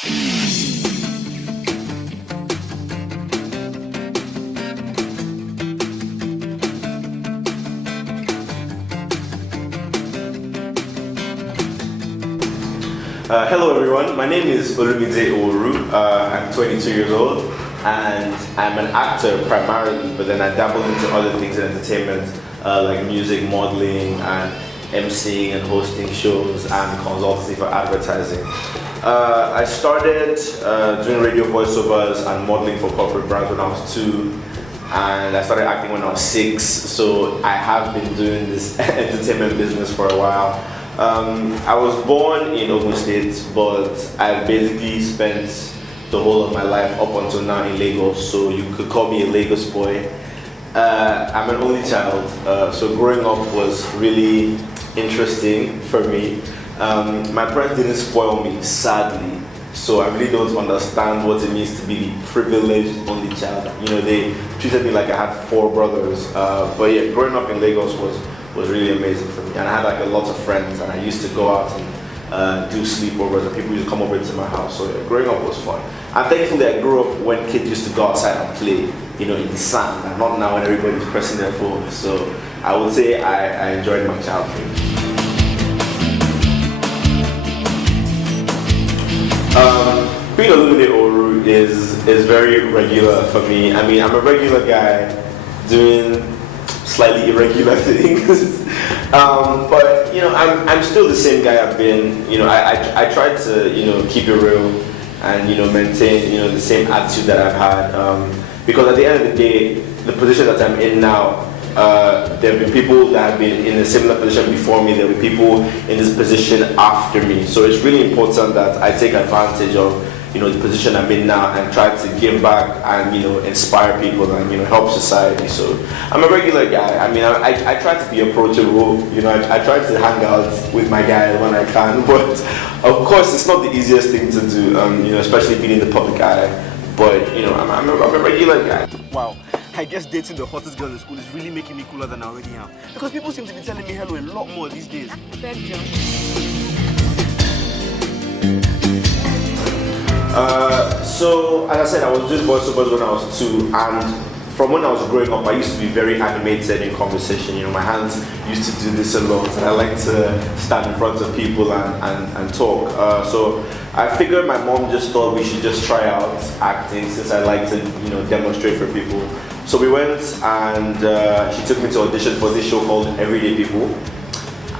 Hello everyone, my name is Olumide Oworu. I'm 22 years old and I'm an actor primarily, but then I dabble into other things in entertainment like music, modeling, and emceeing and hosting shows and consultancy for advertising. I started doing radio voiceovers and modeling for corporate brands when I was 2, and I started acting when I was 6, so I have been doing this entertainment business for a while. I was born in Ogun State, but I basically spent the whole of my life up until now in Lagos, so you could call me a Lagos boy. I'm an only child, so growing up was really interesting for me. My parents didn't spoil me, sadly, so I really don't understand what it means to be the privileged only child. You know, they treated me like I had 4 brothers, but yeah, growing up in Lagos was really amazing for me, and I had like a lot of friends, and I used to go out and do sleepovers, and people used to come over to my house. So yeah, growing up was fun. And thankfully, I grew up when kids used to go outside and play, you know, in the sand, and not now when everybody's pressing their phones. So I would say I enjoyed my childhood. Being Olumide Oworu is very regular for me. I mean, I'm a regular guy doing slightly irregular things, but you know, I'm still the same guy I've been. You know, I try to, you know, keep it real and, you know, maintain, you know, the same attitude that I've had, because at the end of the day, the position that I'm in now, there have been people that have been in a similar position before me. There will be people in this position after me. So it's really important that I take advantage of, you know, the position I'm in now and try to give back and, you know, inspire people and, you know, help society. So I'm a regular guy. I mean, I try to be approachable. You know, I try to hang out with my guys when I can. But of course, it's not the easiest thing to do. You know, especially being in the public eye. But you know, I'm a regular guy. Wow. I guess dating the hottest girl in school is really making me cooler than I already am. Because people seem to be telling me hello a lot more these days. So, as I said, I was doing voiceovers when I was 2, and from when I was growing up, I used to be very animated in conversation. You know, my hands used to do this a lot, and I like to stand in front of people and talk. So I figured my mom just thought we should just try out acting, since I like to, you know, demonstrate for people. So we went, and she took me to audition for this show called Everyday People.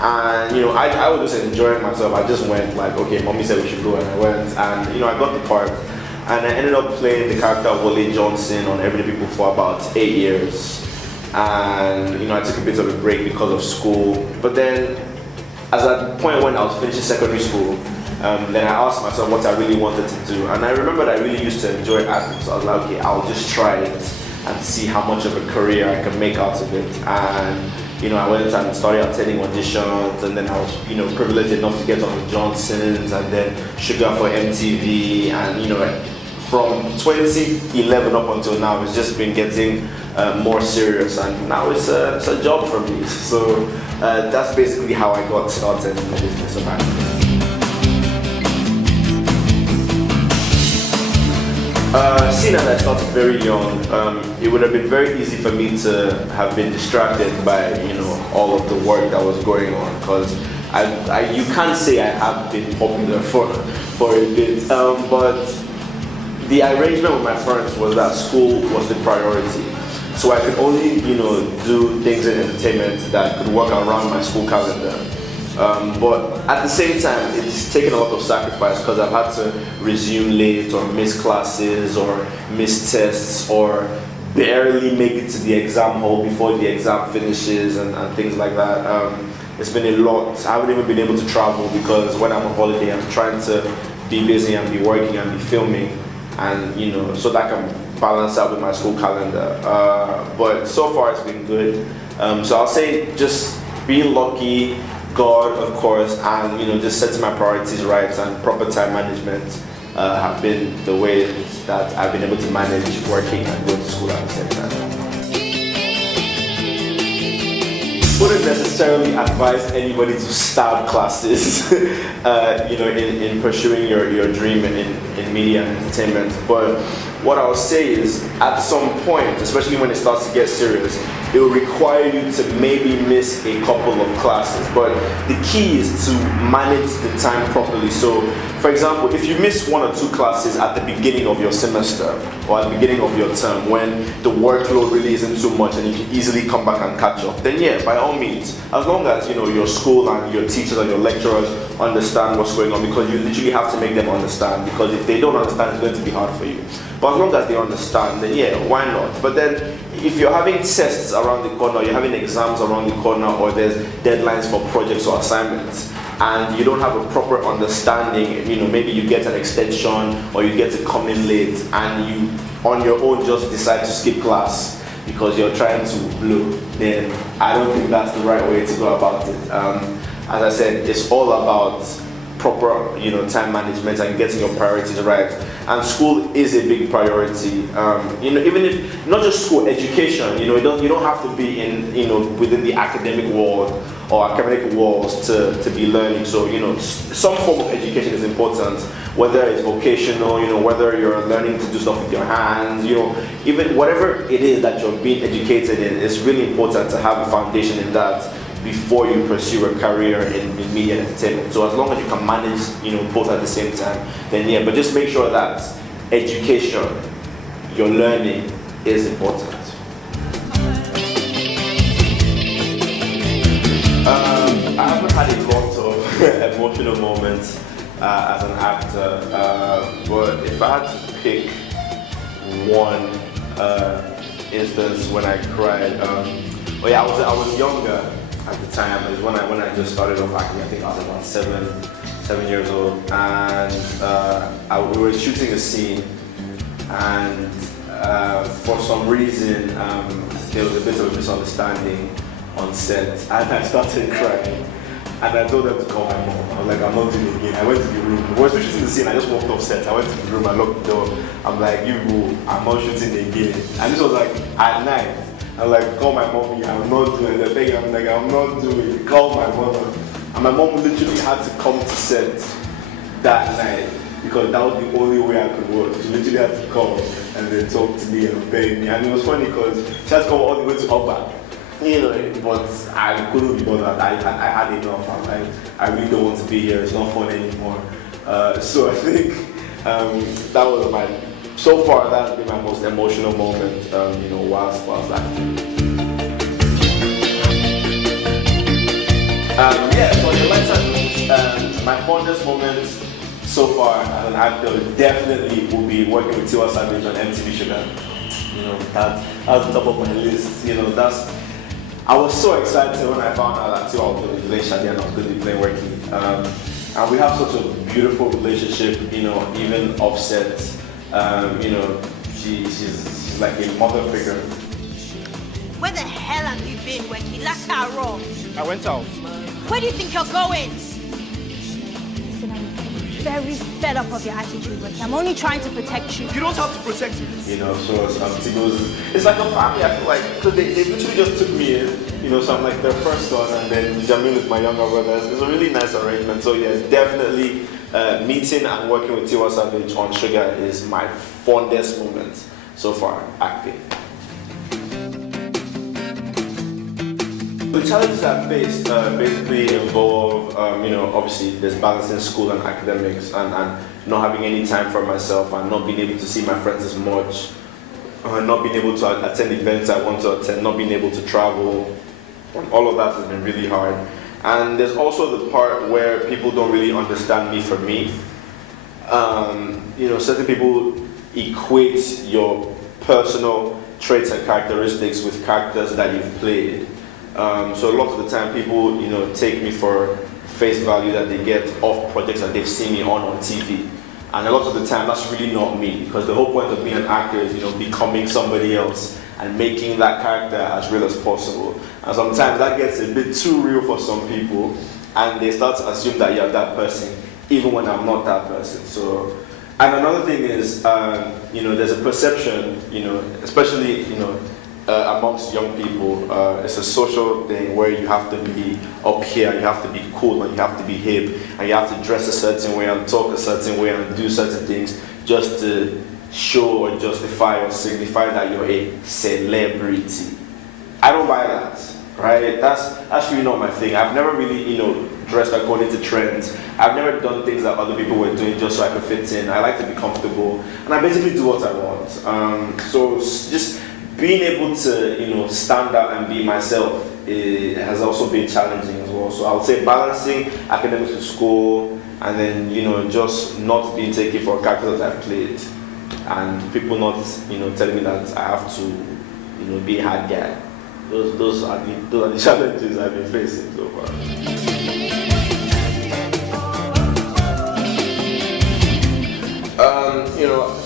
And you know, I was just enjoying myself. I just went like, okay, mommy said we should go, and I went, and you know, I got the part, and I ended up playing the character of Wale Johnson on Everyday People for about 8 years. And you know, I took a bit of a break because of school. But then, at the point when I was finishing secondary school, then I asked myself what I really wanted to do, and I remembered I really used to enjoy acting. So I was like, okay, I'll just try it and see how much of a career I can make out of it. And you know, I went and started attending auditions, and then I was, you know, privileged enough to get on the Johnsons and then Shuga for MTV, and you know, from 2011 up until now, it's just been getting more serious, and now it's a job for me. So that's basically how I got started in the business of acting. Seeing as I started very young, it would have been very easy for me to have been distracted by, you know, all of the work that was going on, because you can't say I have been popular for a bit, but the arrangement with my parents was that school was the priority. So I could only, you know, do things in entertainment that could work around my school calendar. But at the same time, it's taken a lot of sacrifice, because I've had to resume late or miss classes or miss tests or barely make it to the exam hall before the exam finishes and things like that. It's been a lot. I haven't even been able to travel, because when I'm on holiday, I'm trying to be busy and be working and be filming, and you know, so that I can balance out with my school calendar. But so far it's been good. So I'll say just being lucky, God, of course, and you know, just setting my priorities right and proper time management have been the ways that I've been able to manage working and going to school at the same time. wouldn't necessarily advise anybody to start classes, in pursuing your dream in media and entertainment. But what I'll say is, at some point, especially when it starts to get serious, it will require you to maybe miss a couple of classes. But the key is to manage the time properly. So, for example, if you miss 1 or 2 classes at the beginning of your semester or at the beginning of your term, when the workload really isn't too much and you can easily come back and catch up, then yeah, by all means, as long as your school and your teachers and your lecturers understand what's going on, because you literally have to make them understand, because if they don't understand, it's going to be hard for you. But as long as they understand, then yeah, why not? But then if you're having tests around the corner, you're having exams around the corner, or there's deadlines for projects or assignments, and you don't have a proper understanding, maybe you get an extension or you get to come in late and you on your own just decide to skip class because you're trying to blow, then I don't think that's the right way to go about it. As I said, it's all about proper time management and getting your priorities right, and school is a big priority. Even if not just school, education, you don't have to be in within the academic world or academic walls to be learning. So some form of education is important, whether it's vocational, whether you're learning to do stuff with your hands, even whatever it is that you're being educated in, it's really important to have a foundation in that before you pursue a career in media and entertainment. So as long as you can manage, both at the same time, then yeah. But just make sure that education, your learning, is important. I haven't had a lot of emotional moments as an actor, but if I had to pick one instance when I cried, I was younger at the time. It was when I just started off acting. I think I was about seven years old, and we were shooting a scene, and for some reason there was a bit of a misunderstanding on set, and I started crying, and I told them to call my mom. I was like, I'm not doing it again. I went to the room. We were still shooting the scene. I just walked off set. I went to the room. I locked the door. I'm like, you go. I'm not shooting again. And this was like at night. I'm like, call my mommy. I'm not doing it. I'm like, I'm not doing it. Call my mother. And my mom literally had to come to set that night because that was the only way I could work. She literally had to come and then talk to me and beg me. And it was funny because she had to come all the way to Upper. But I couldn't be bothered. I had enough. I really don't want to be here. It's not fun anymore. So I think that was so far that's been my most emotional moment, whilst acting. So on the lighter note, my fondest moments so far as an actor definitely will be working with Tiwa Savage on MTV Shuga. That's the top of my list. I was so excited when I found out that Tiwa was going to be playing Shadi and I was going to be playing Weki. And we have such a beautiful relationship, even offset. She's like a mother figure. Where the hell have you been, Weki? Last hour. I went out. Where do you think you're going? Listen, I'm very fed up of your attitude, Weki. I'm only trying to protect you. You don't have to protect me. It's like a family, I feel like, because they literally just took me in, so I'm like their first son, and then Jamil is my younger brother. It's a really nice arrangement. So yeah, definitely meeting and working with Tiwa Savage on Shuga is my fondest moment so far acting. The challenges I faced basically involve, obviously there's balancing school and academics and not having any time for myself and not being able to see my friends as much, not being able to attend events I want to attend, not being able to travel. All of that has been really hard. And there's also the part where people don't really understand me for me. Certain people equate your personal traits and characteristics with characters that you've played. So a lot of the time people, take me for face value that they get off projects that they've seen me on TV. And a lot of the time that's really not me, because the whole point of being an actor is, becoming somebody else and making that character as real as possible. And sometimes that gets a bit too real for some people, and they start to assume that you're that person, even when I'm not that person. So, and another thing is, there's a perception, especially, amongst young people. It's a social thing where you have to be up here, you have to be cool, and you have to be hip, and you have to dress a certain way and talk a certain way and do certain things just to show or justify or signify that you're a celebrity. I don't buy that, right? That's really not my thing. I've never really, dressed according to trends. I've never done things that other people were doing just so I could fit in. I like to be comfortable, and I basically do what I want. So just being able to, stand out and be myself has also been challenging as well. So I would say balancing academics with school, and then, just not being taken for a character that I've played, and people not, telling me that I have to, be a hard guy. Those are the challenges I've been facing so far.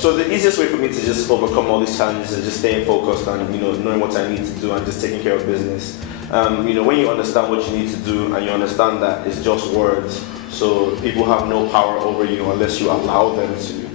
So the easiest way for me to just overcome all these challenges is just staying focused and knowing what I need to do and just taking care of business. When you understand what you need to do and you understand that it's just words, so people have no power over you unless you allow them to.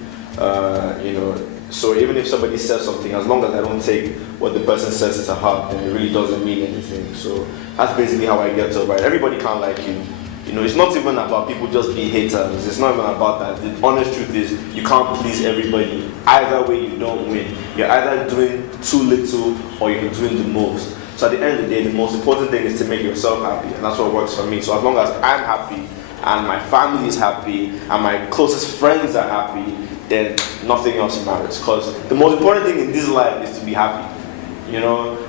So even if somebody says something, as long as I don't take what the person says to heart, then it really doesn't mean anything. So that's basically how I get over it. Everybody can't like you. It's not even about people just being haters. It's not even about that. The honest truth is you can't please everybody. Either way, you don't win. You're either doing too little or you're doing the most. So at the end of the day, the most important thing is to make yourself happy, and that's what works for me. So as long as I'm happy and my family is happy and my closest friends are happy, then nothing else matters. Because the most important thing in this life is to be happy.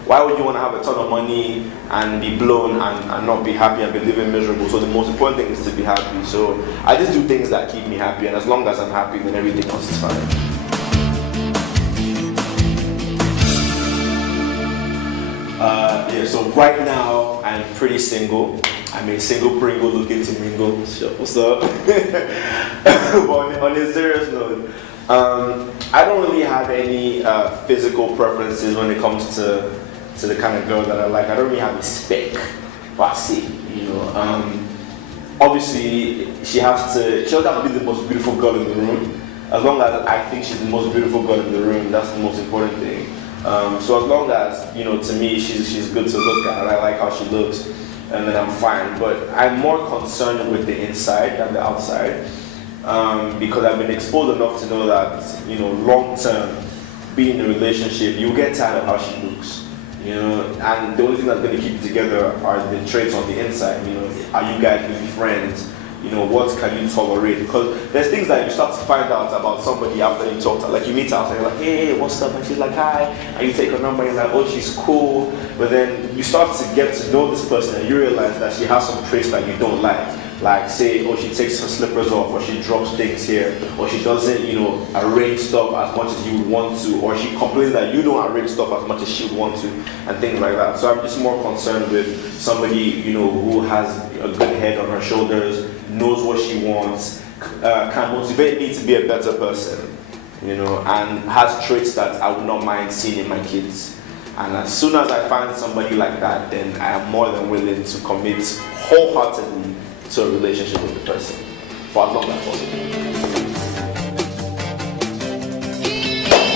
Why would you want to have a ton of money and be blown and not be happy and be living miserable? So the most important thing is to be happy. So I just do things that keep me happy, and as long as I'm happy, then everything else is fine. So right now I'm pretty single. I'm a single Pringle looking to mingle. What's up? But on a serious note, I don't really have any physical preferences when it comes to the kind of girl that I like. I don't really have a spec. Obviously, she doesn't have to be the most beautiful girl in the room. As long as I think she's the most beautiful girl in the room, that's the most important thing. So as long as, to me, she's good to look at, and I like how she looks, and then I'm fine. But I'm more concerned with the inside than the outside, because I've been exposed enough to know that, long term, being in a relationship, you get tired of how she looks. And the only thing that's going to keep you together are the traits on the inside. Are you guys really friends? What can you tolerate? Because there's things that you start to find out about somebody after you talk to her. Like you meet her and you're like, hey, what's up? And she's like, hi. And you take her number and you're like, oh, she's cool. But then you start to get to know this person and you realize that she has some traits that you don't like. Like say, oh, she takes her slippers off, or she drops things here, or she doesn't, arrange stuff as much as you would want to, or she complains that you don't arrange stuff as much as she would want to, and things like that. So I'm just more concerned with somebody, who has a good head on her shoulders, knows what she wants, can motivate me to be a better person, and has traits that I would not mind seeing in my kids. And as soon as I find somebody like that, then I am more than willing to commit wholeheartedly to a relationship with the person for as long as possible.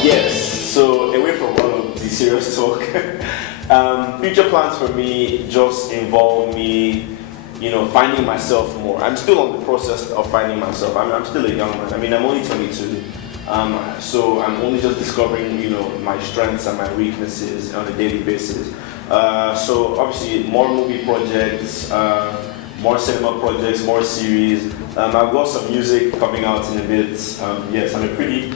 Yes, so away from all of the serious talk, future plans for me just involve me, finding myself more. I'm still on the process of finding myself. I'm still a young man. I'm only 22. So I'm only just discovering, my strengths and my weaknesses on a daily basis. So obviously more movie projects, more cinema projects, more series. I've got some music coming out in a bit. Yes, I'm a pretty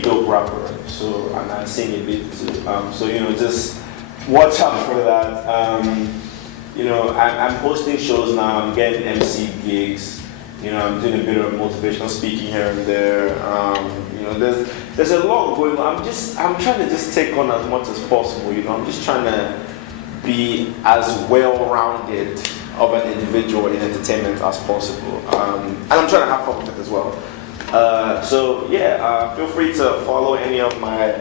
dope rapper. So and I sing a bit too. So just watch out for that. I'm hosting shows now. I'm getting MC gigs. I'm doing a bit of motivational speaking here and there. There's a lot going on. I'm trying to just take on as much as possible. I'm just trying to be as well-rounded of an individual in entertainment as possible, and I'm trying to have fun with it as well. Feel free to follow any of my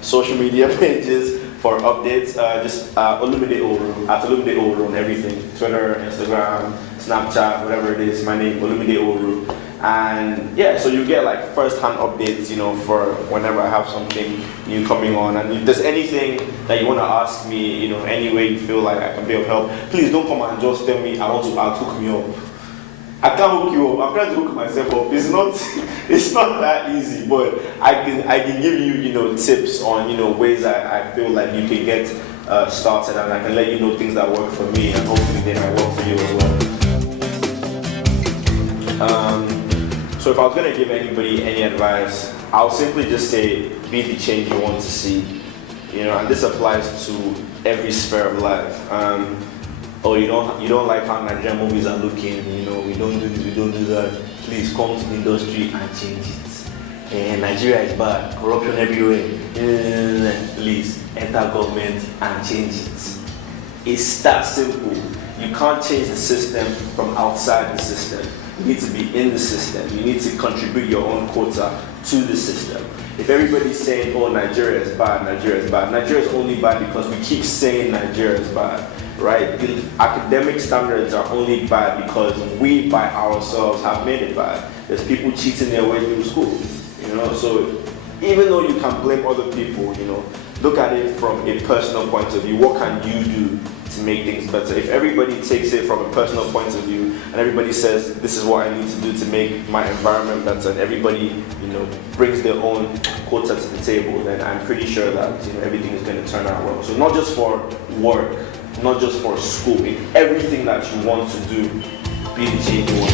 social media pages for updates. Just Olumide Oworu, at Olumide Oworu on everything: Twitter, Instagram, Snapchat, whatever it is. My name Olumide Oworu, And yeah, so you get like first-hand updates, you know, for whenever I have something new coming on. And if there's anything that you want to ask me, you know, any way you feel like I can be of help, please don't come and just tell me I want to hook me up. I can't hook you up. I'm trying to hook myself up. It's not that easy, but I can give you, you know, tips on, you know, ways I feel like you can get started, and I can let you know things that work for me, and hopefully they might work for you as well. So if I was going to give anybody any advice, I'll simply just say, be the change you want to see. You know, and this applies to every sphere of life. Oh, you don't like how Nigerian movies are looking, you know, we don't do this, we don't do that. Please come to the industry and change it. Nigeria is bad, corruption everywhere. Please enter government and change it. It's that simple. You can't change the system from outside the system. You need to be in the system. You need to contribute your own quota to the system. If everybody's saying, oh, Nigeria is bad, Nigeria is bad, Nigeria is only bad because we keep saying Nigeria is bad, right? The academic standards are only bad because we by ourselves have made it bad. There's people cheating their way through school, you know? So even though you can blame other people, you know, look at it from a personal point of view. What can you do to make things better? If everybody takes it from a personal point of view and everybody says, this is what I need to do to make my environment better, and everybody, you know, brings their own quota to the table, then I'm pretty sure that, you know, everything is going to turn out well. So not just for work, not just for school, in everything that you want to do, be the change you want.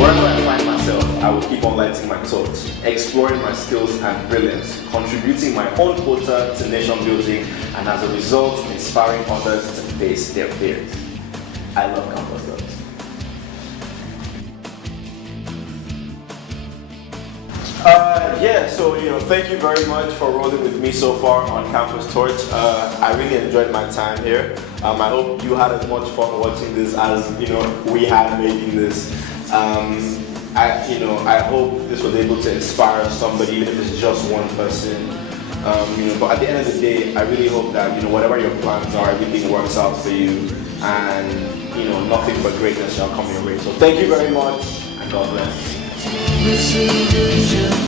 Wherever I find myself, I will keep on lighting my torch, exploring my skills and brilliance, contributing my own quota to nation building, and as a result, inspiring others to face their fears. I love campus thoughts. Yeah, so, you know, thank you very much for rolling with me so far on Campus Torch. I really enjoyed my time here. I hope you had as much fun watching this as, you know, we had making this. I hope this was able to inspire somebody, even if it's just one person. You know, but at the end of the day, I really hope that, you know, whatever your plans are, everything works out for you, and, you know, nothing but greatness shall come your way. So thank you very much, and God bless.